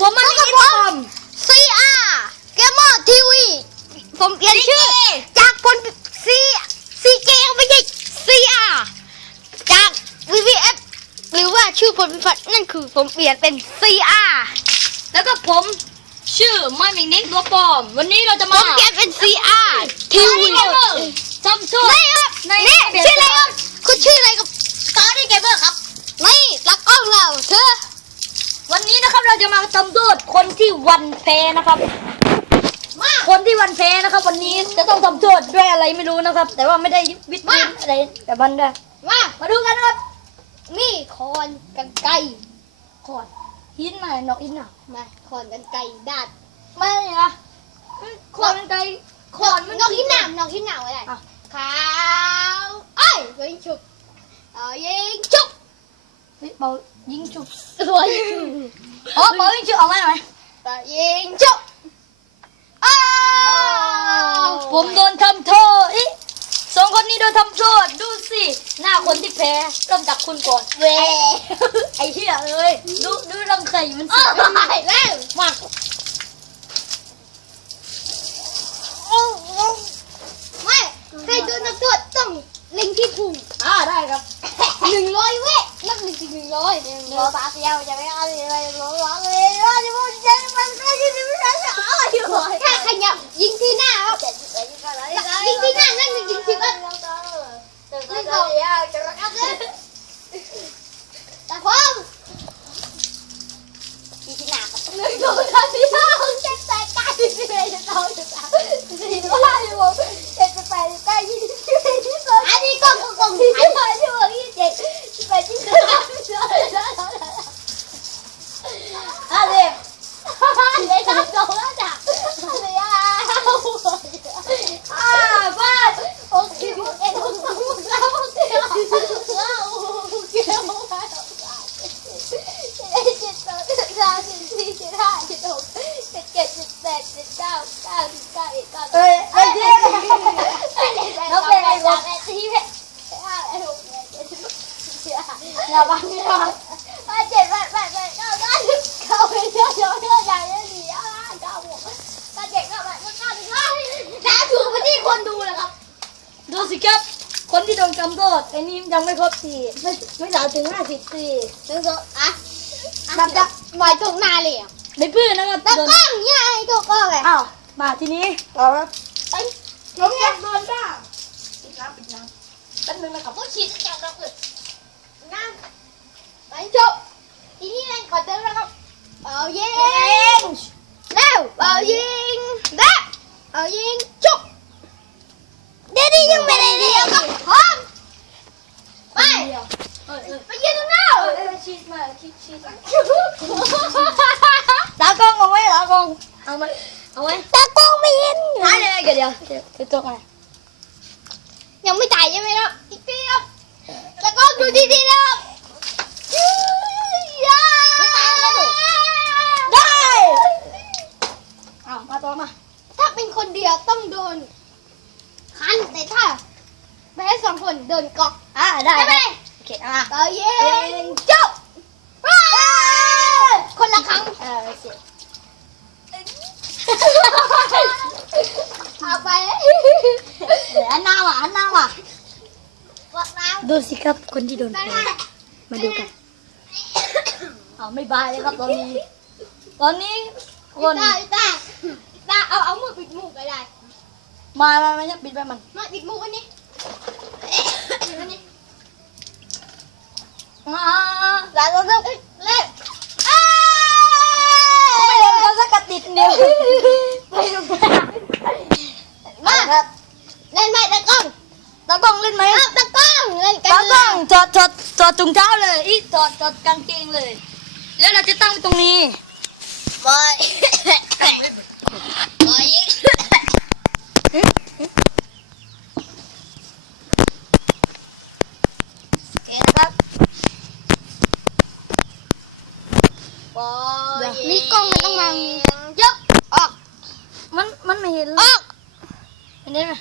ผมมันมีผมซีอาร์เกมเมอร์ทีวีผมเปลี่ยนชื่อ จากคนซีซีเจไม่ใช่ซีอาร์จาก VVF หรือว่าชื่อผลพิพัฒน์นั่นคือผมเปลี่ยนเป็น CR แล้วก็ผมชื่อไม่มิงนิกตัวปลอม วันนี้เราจะผมา มเปลี่ยนเป็น CR ทีวีจำชื่อนี่ครับในนี่เพจชื่ออะไรครับคุณชื่ออะไรครับสตอรี่เกมเมอร์ครับนี่รักกล้องเราเธอ วันนี้นะครับเรา จะมาทำโทษคนที่วันแพ้นะครับมาคนที่วันแพ้นะครับ วันนี้จะต้องทำโทษด้วยอะไรไม่รู้นะครับ แต่ว่าไม่ได้วิทย์อะไรแต่มันด้วยมามาดูกันนะครับนี่คอนกันไกรขอดหินมานอกหินน่ะมาคอนกันไกรดาดไม่นะขอดมันไกลขอดมันนอกที่หนามนอกที่หนามอะไรอะขาวเอ้ยยิงฉุบเอายิงฉุบ เฮ้ยเบายิงจุบสวยอ๋อเบายิงจุบเอาไหมเอาไหมเอายิงฉุบอ้าวผมโดนทำโทษอิสองคนนี้โดนทำโทษดูสิหน้าคนที่แพ้เริ่มจากคุณก่อนเว้ไอ้เหี้ยเอ้ยดูดูรังไข่มันอ้าสิวแล้วมาไม่ให้โดนนักโทษต้องเล็งที่พุงอ่าได้ครับหนึ่งร้อยเว้ ยนับหนึ่งถึงหนึ่งร้อยหนึ่งร้อยบาทเดียวจะไม่เอาเลยร้อยบาทเลยว่าจะพูดจะมันก็จะไม่ได้จะเอาอยู่แค่ขยับยิงที่หน้าครับยิงที่หน้านั่นคือยิงที่บ้านไม่ต้องแต่ผมยิงที่หน้าครับหนึ่งสองสามสี่ห้าหกเจ็ดแปดเก้าสิบสิบเอ็ดสิบสองสิบสามสี่สิบห้าสิบหกเจ็ดสิบแปดสิบเก้ายี่สิบยี่สิบเอ็ดยี่สิบสองอันนี้กล้องกล้องยี่สิบห้ายี่สิบหกยี่สิบเจ็ดยี่สิบแปดยี่สิบเก้ายี่สิบสิบเอ็ดยี่สิบสอง อ่าเด็ก เลยทำโดนแล้วจ้ะเลยอะอ่าบ้านโอเคโอเคโอเคโอเคโอเคโอเคโอเคเจ็ดสองเจ็ดสามเจ็ดสี่เจ็ดห้าเจ็ดหกเจ็ดเจ็ดเจ็ดแปดเจ็ดเก้าเก้าสิบเก้าเอ็ดเก้า เอ้ยไอ้เหี้ย น้องเป็นไงวะแปดสี่แปดห้าแปดหกแปดเจ็ดแปด อย่าบังอย่าบัง แปดเจ็ดแปดแปดแปดเก้าเก้าสิบเก้าเอ็ดเก้าสองเก้าสามเก้าสี่เก้าห้าเก้าหกแปดเจ็ดเก้าแปดเก้าเก้าสิบห้าแต่ถูกไปที่คนดูเลยครับ ดู สิครับ คนที่โดนกำโทษไอ้นี่ยังไม่ครบสี่ไม่ไม่สาวถึงห้าสิบสี่ถึงก็อะแบบจะหมายตรงหน้าเลยอะในพื้นนะครับตะโดนกล้องเนี่ยไอ้ตัวกล้องเลยอ้าวมาทีนี้ต่อครับ ไอ้ น้องแกโดนบ้าปิดน้ำปิดน้ำแป๊บนึงนะครับ ผู้ฉีดจับเราเกิดนั่งไปจบทีนี้นั่งขอเดินแล้วครับเอายิงแล้วเอายิงแล้วเอายิงจบเดี๋ยวนี้ยังไม่ได้เรียกครับพร้อมไป เออเออ ไปยืนตรงหน้า เออเออชีดมาชีดชีด ตากล้องเอาไว้ตากล้องเอาไหมเอาไว้ตากล้องไม่เห็นถ่ายเลยเดี๋ยวเดี๋ยวเดี๋ยวเดี๋ยวจบไงยังไม่จ่ายใช่ไหมครับอีกทีครับตากล้องดูดีๆนะครับย่าได้เอามาต่อมา ถ้าเป็นคนเดียวต้องโดนคันแต่ถ้าแพ้สองคนโดนกาะอ่าได้ใช่ไหมโอเคอะเต่าเย็นจบ คนละครั้ง เออโอเคเอาไปเดี๋ยวอันหน้าว่ะอันหน้าว่ะบอกน้ดูสิครับคนที่โดนำไปแพ้มาดูกันเอาไม่บายเลยครับตอนนี้ ตอนนี้คนตาตาตาเอาเอามือปิดมูกก็ได้ มามามาเนี่ยปิดไปมัน มาปิดมูกอันนี้อันนี้ อ่าหลานเราเริ่มเล่น ไม่โดนเขาสักกระติดเดียวไม่โดน มา ครับ เล่นไหมตะกล้อง ตากล้องเล่นไหมเอาตะกล้องเล่นกันตากล้องจอดจอดจอดถุงเท้าเลยอีจอดจอดกางเกงเลย แล้วเราจะตั้งไว้ตรงนี้บอยบอยยิงโอเคนะครับบอยนี่กล้องมันต้องมาเยอะออก มันมันไม่เห็นออกเห็นได้ไหม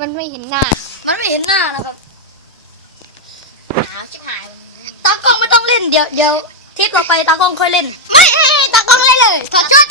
มันไม่เห็นหน้า ไม่เห็นหน้านะครับหาวชิบหายตากล้องไม่ต้องเล่นเดี๋ยวเดี๋ยวทริปเราไปตากล้องค่อยเล่น ไม่ตากล้องเล่นเลยถอดชุด